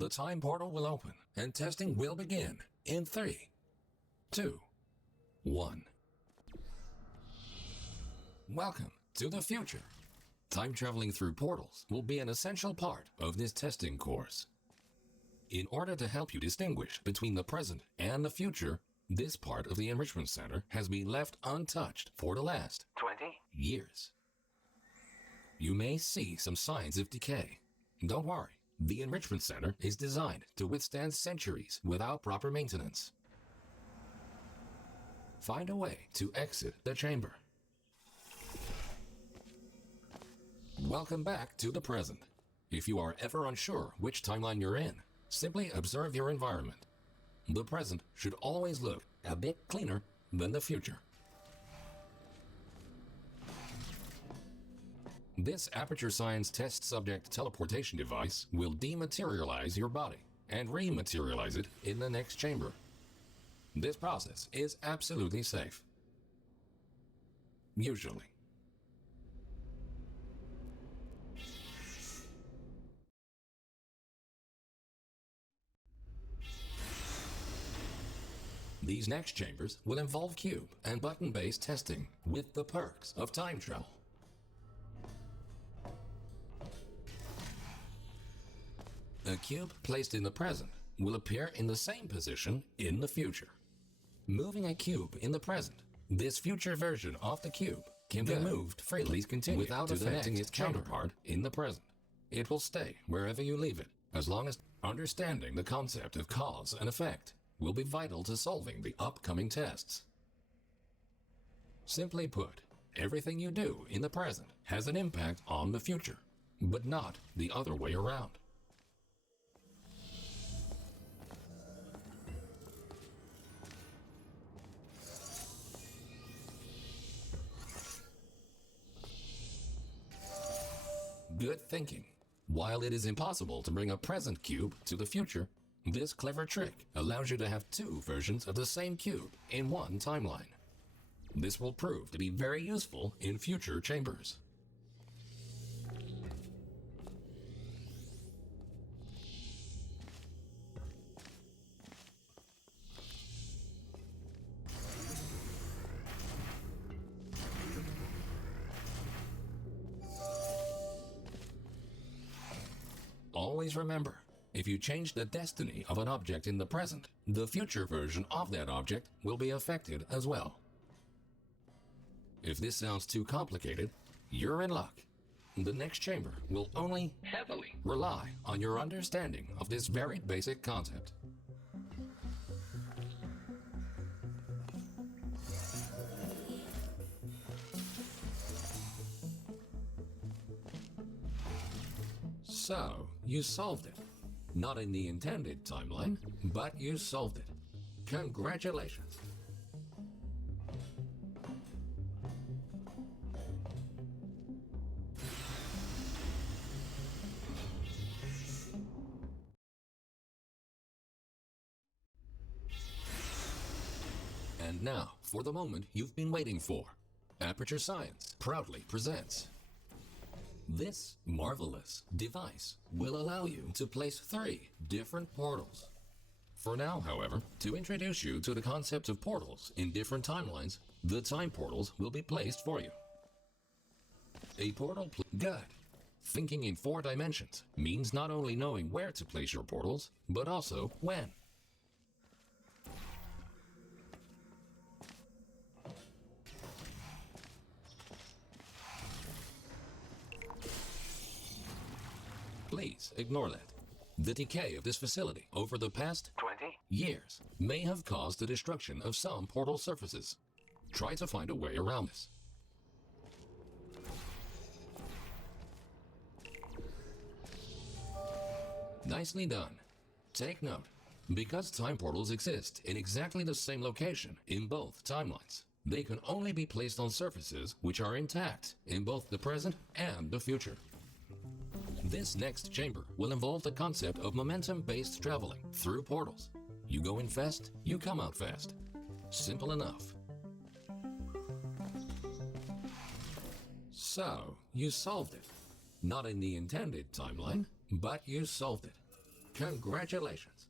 the time portal will open and testing will begin in 3, 2, 1. Welcome to the future. Time traveling through portals will be an essential part of this testing course. In order to help you distinguish between the present and the future, this part of the Enrichment Center has been left untouched for the last 20 years. You may see some signs of decay. Don't worry, the Enrichment Center is designed to withstand centuries without proper maintenance. Find a way to exit the chamber. Welcome back to the present. If you are ever unsure which timeline you're in, simply observe your environment. The present should always look a bit cleaner than the future. This Aperture Science test subject teleportation device will dematerialize your body and rematerialize it in the next chamber. This process is absolutely safe. Usually. These next chambers will involve cube and button-based testing with the perks of time travel. A cube placed in the present will appear in the same position in the future. Moving a cube in the present, this future version of the cube can be moved freely without affecting its counterpart in the present. It will stay wherever you leave it, as long as understanding the concept of cause and effect will be vital to solving the upcoming tests. Simply put, everything you do in the present has an impact on the future, but not the other way around. Good thinking. While it is impossible to bring a present cube to the future, this clever trick allows you to have two versions of the same cube in one timeline. This will prove to be very useful in future chambers. Always remember, if you change the destiny of an object in the present, the future version of that object will be affected as well. If this sounds too complicated, you're in luck. The next chamber will only heavily rely on your understanding of this very basic concept. So, you solved it. Not in the intended timeline, but you solved it. Congratulations. And now, for the moment you've been waiting for. Aperture Science proudly presents. This marvelous device will allow you to place 3 different portals. For now, however, to introduce you to the concept of portals in different timelines, the time portals will be placed for you. A portal good. Thinking in 4 dimensions means not only knowing where to place your portals, but also when. Please ignore that. The decay of this facility over the past 20 years may have caused the destruction of some portal surfaces. Try to find a way around this. Nicely done. Take note. Because time portals exist in exactly the same location in both timelines, they can only be placed on surfaces which are intact in both the present and the future. This next chamber will involve the concept of momentum-based traveling through portals. You go in fast, you come out fast. Simple enough. So, you solved it. Not in the intended timeline, but you solved it. Congratulations.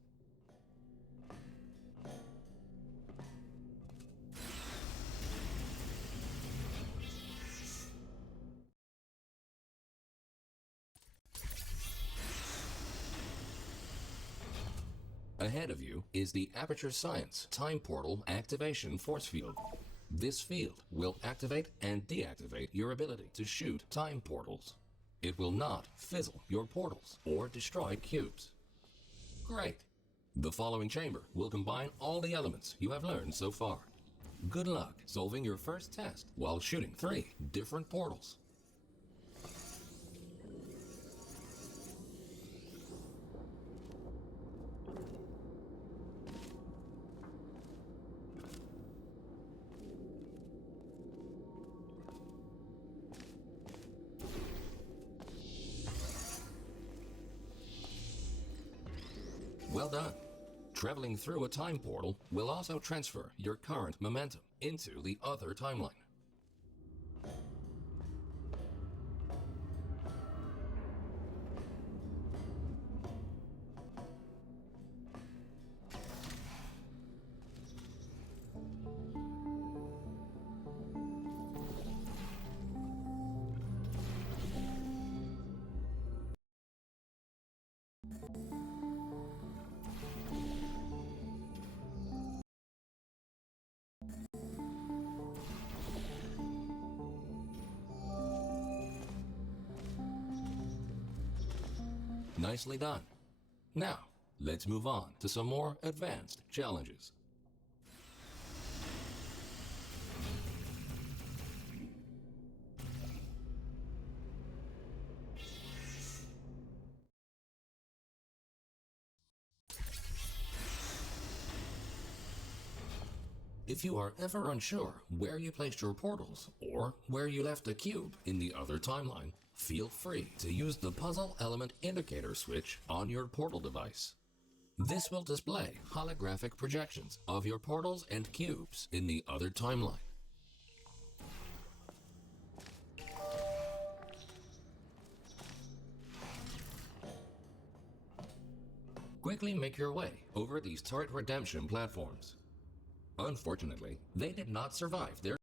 Ahead of you is the Aperture Science Time Portal Activation Force Field. This field will activate and deactivate your ability to shoot time portals. It will not fizzle your portals or destroy cubes. Great! The following chamber will combine all the elements you have learned so far. Good luck solving your first test while shooting 3 different portals. Well done. Traveling through a time portal will also transfer your current momentum into the other timeline. Nicely done. Now, let's move on to some more advanced challenges. If you are ever unsure where you placed your portals or where you left a cube in the other timeline, feel free to use the puzzle element indicator switch on your portal device. This will display holographic projections of your portals and cubes in the other timeline. Quickly make your way over these turret redemption platforms. Unfortunately, they did not survive their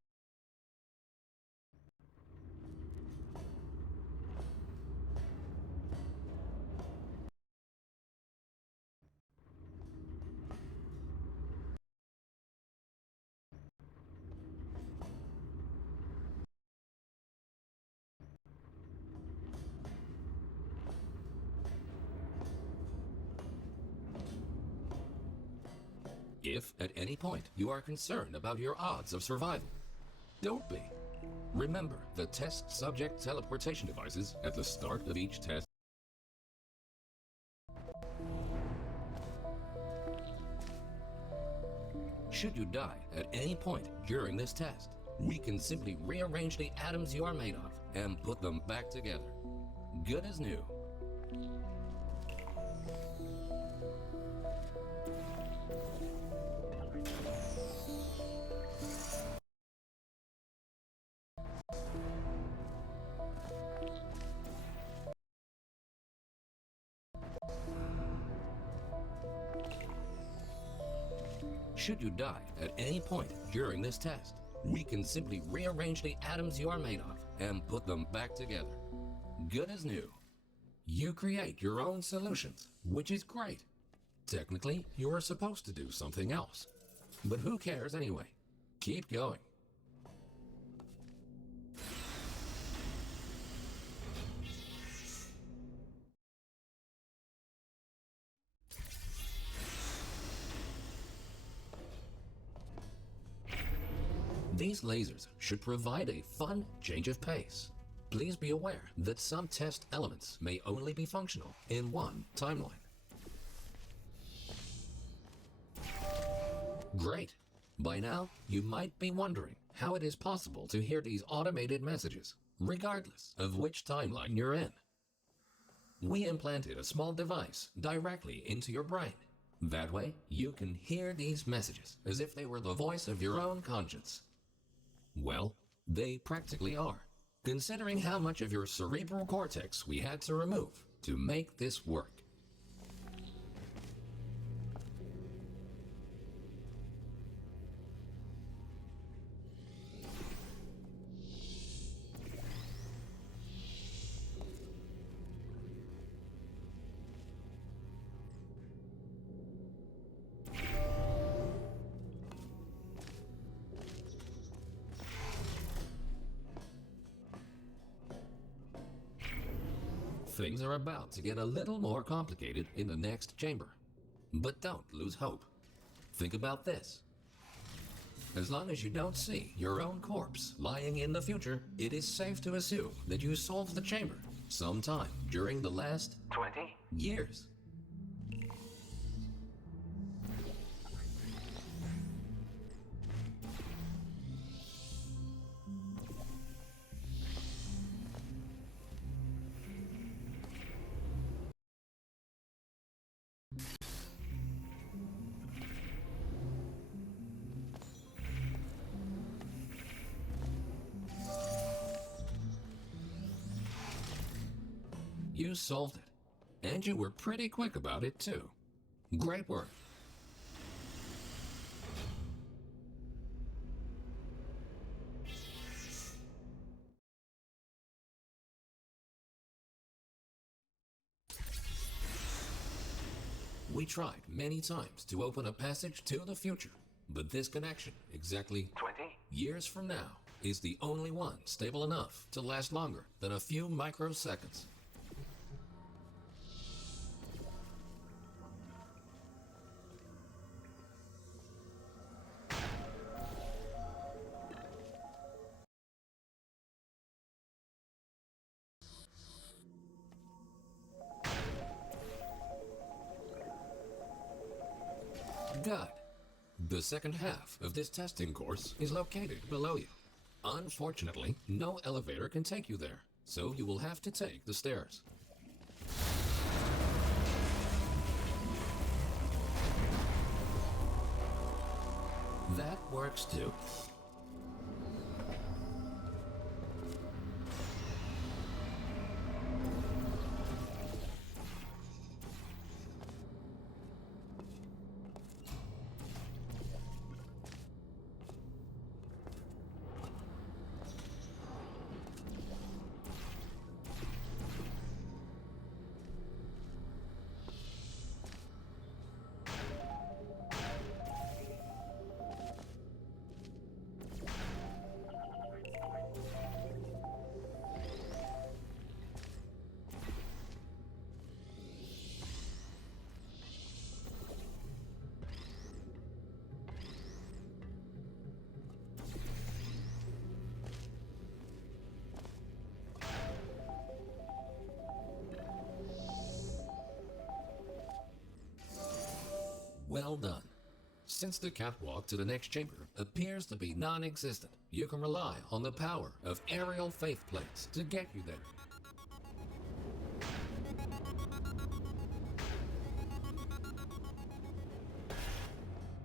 If at any point you are concerned about your odds of survival, don't be. Remember the test subject teleportation devices at the start of each test. Should you die at any point during this test, we can simply rearrange the atoms you are made of and put them back together. Good as new. Should you die at any point during this test, we can simply rearrange the atoms you are made of and put them back together. Good as new. You create your own solutions, which is great. Technically, you are supposed to do something else. But who cares anyway? Keep going. These lasers should provide a fun change of pace. Please be aware that some test elements may only be functional in one timeline. Great! By now, you might be wondering how it is possible to hear these automated messages, regardless of which timeline you're in. We implanted a small device directly into your brain. That way, you can hear these messages as if they were the voice of your own conscience. Well, they practically are, considering how much of your cerebral cortex we had to remove to make this work. Things are about to get a little more complicated in the next chamber. But don't lose hope. Think about this. As long as you don't see your own corpse lying in the future, it is safe to assume that you solved the chamber sometime during the last 20 years. You solved it, and you were pretty quick about it too. Great work. We tried many times to open a passage to the future, but this connection, exactly 20 years from now, is the only one stable enough to last longer than a few microseconds. Good. The second half of this testing course is located below you. Unfortunately, no elevator can take you there, so you will have to take the stairs. That works too. Well done. Since the catwalk to the next chamber appears to be non-existent, you can rely on the power of aerial faith plates to get you there.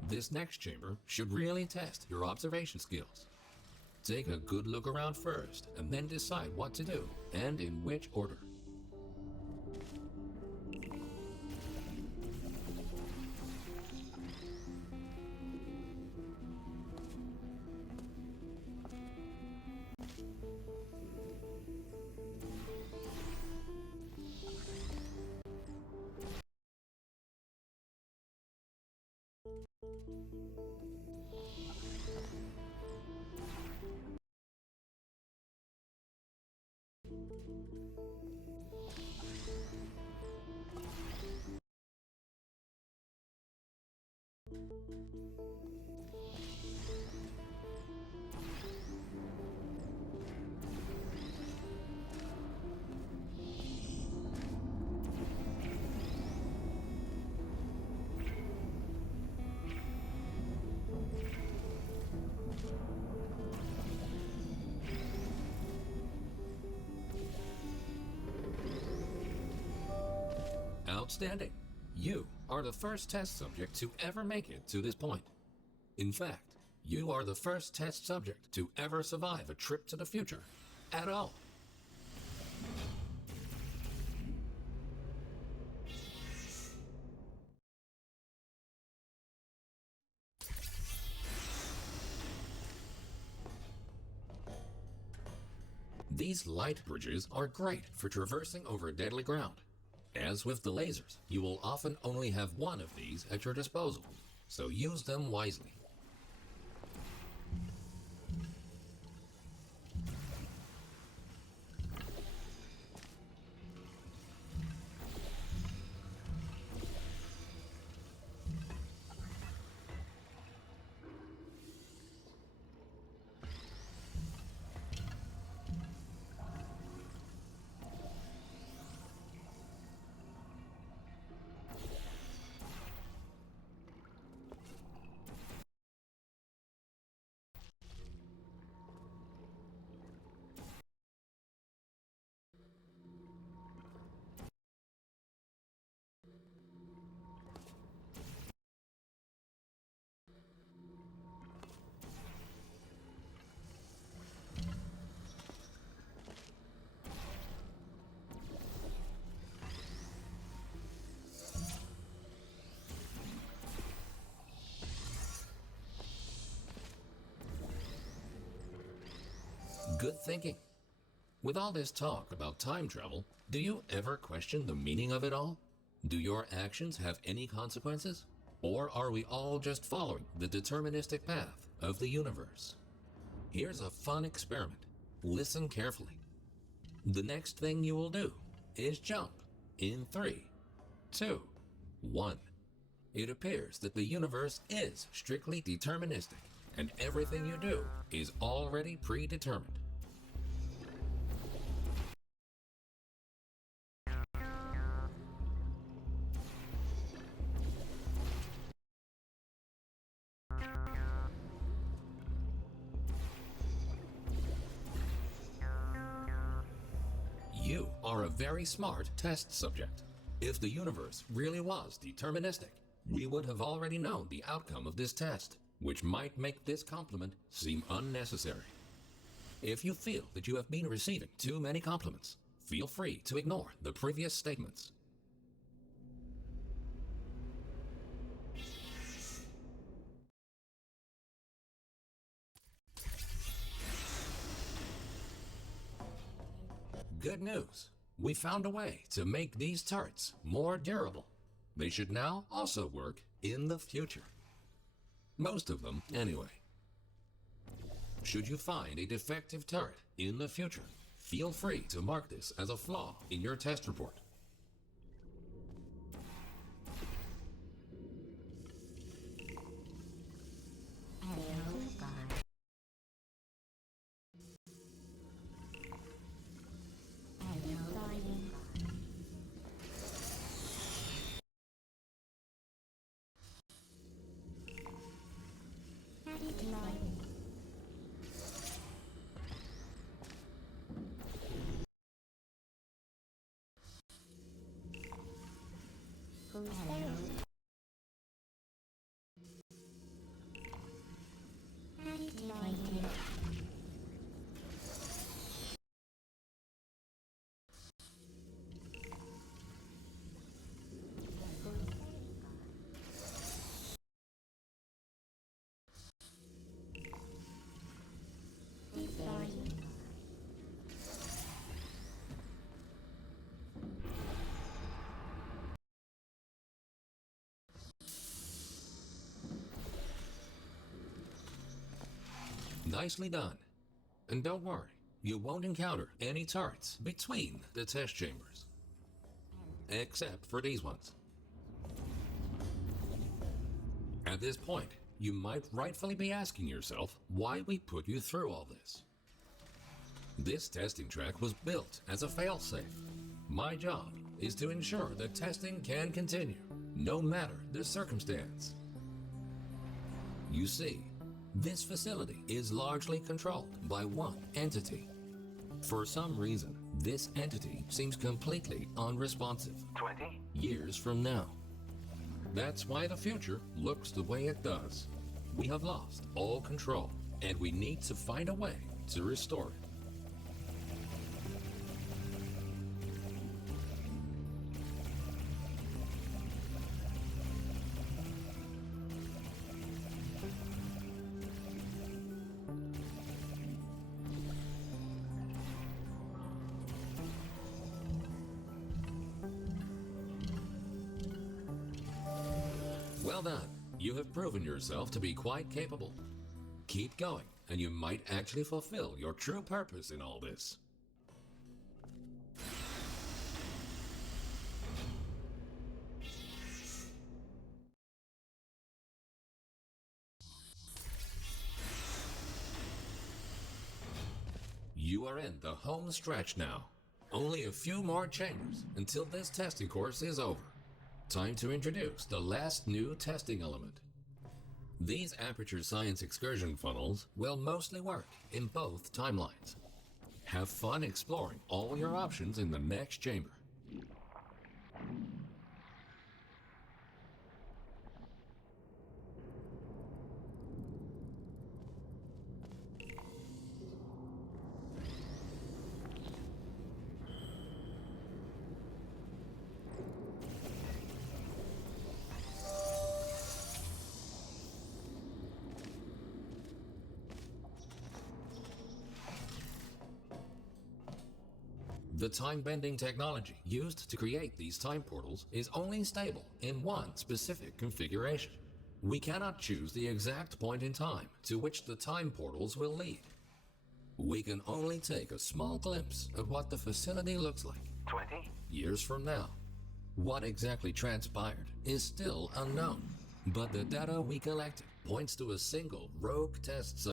This next chamber should really test your observation skills. Take a good look around first, and then decide what to do, and in which order. Outstanding. You are the first test subject to ever make it to this point. In fact, you are the first test subject to ever survive a trip to the future at all. These light bridges are great for traversing over deadly ground. As with the lasers, you will often only have one of these at your disposal, so use them wisely. Good thinking. With all this talk about time travel, do you ever question the meaning of it all? Do your actions have any consequences? Or are we all just following the deterministic path of the universe? Here's a fun experiment. Listen carefully. The next thing you will do is jump in 3, 2, 1. It appears that the universe is strictly deterministic, and everything you do is already predetermined. You are a very smart test subject. If the universe really was deterministic, we would have already known the outcome of this test, which might make this compliment seem unnecessary. If you feel that you have been receiving too many compliments, feel free to ignore the previous statements. Good news! We found a way to make these turrets more durable. They should now also work in the future. Most of them, anyway. Should you find a defective turret in the future, feel free to mark this as a flaw in your test report. Nicely done. And don't worry, you won't encounter any turrets between the test chambers. Except for these ones. At this point, you might rightfully be asking yourself why we put you through all this. This testing track was built as a failsafe. My job is to ensure that testing can continue, no matter the circumstance. You see, this facility is largely controlled by one entity. For some reason, this entity seems completely unresponsive. 20 years from now. That's why the future looks the way it does. We have lost all control, and we need to find a way to restore it. Well done. You have proven yourself to be quite capable. Keep going, and you might actually fulfill your true purpose in all this. You are in the home stretch now. Only a few more chambers until this testing course is over. Time to introduce the last new testing element. These Aperture Science excursion funnels will mostly work in both timelines. Have fun exploring all your options in the next chamber. The time-bending technology used to create these time portals is only stable in one specific configuration. We cannot choose the exact point in time to which the time portals will lead. We can only take a small glimpse of what the facility looks like 20 years from now. What exactly transpired is still unknown, but the data we collected points to a single rogue test site.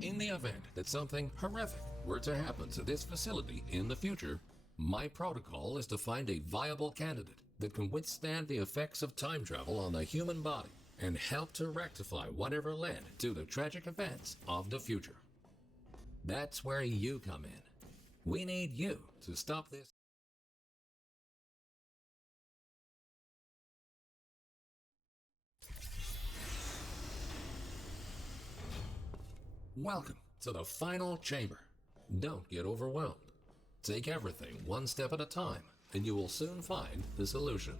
In the event that something horrific were to happen to this facility in the future, my protocol is to find a viable candidate that can withstand the effects of time travel on the human body and help to rectify whatever led to the tragic events of the future. That's where you come in. We need you to stop this. Welcome to the final chamber. Don't get overwhelmed. Take everything one step at a time, and you will soon find the solution.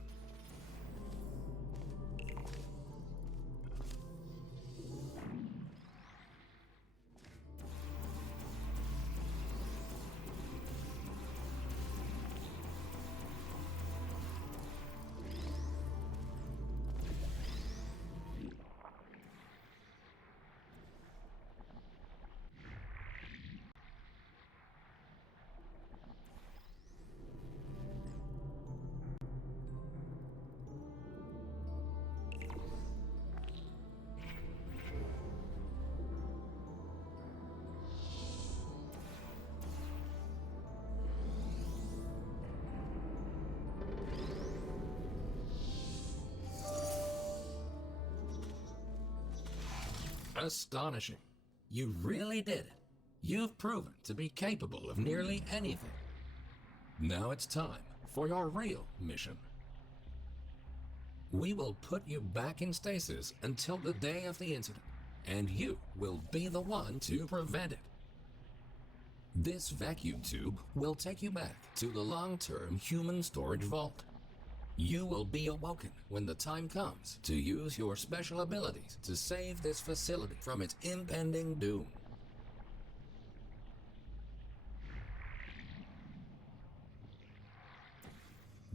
Astonishing. You really did it. You've proven to be capable of nearly anything. Now it's time for your real mission. We will put you back in stasis until the day of the incident, and you will be the one to prevent it. This vacuum tube will take you back to the long-term human storage vault. You will be awoken when the time comes to use your special abilities to save this facility from its impending doom.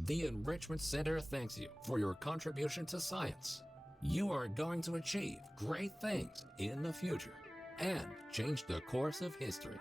The Enrichment Center thanks you for your contribution to science. You are going to achieve great things in the future and change the course of history.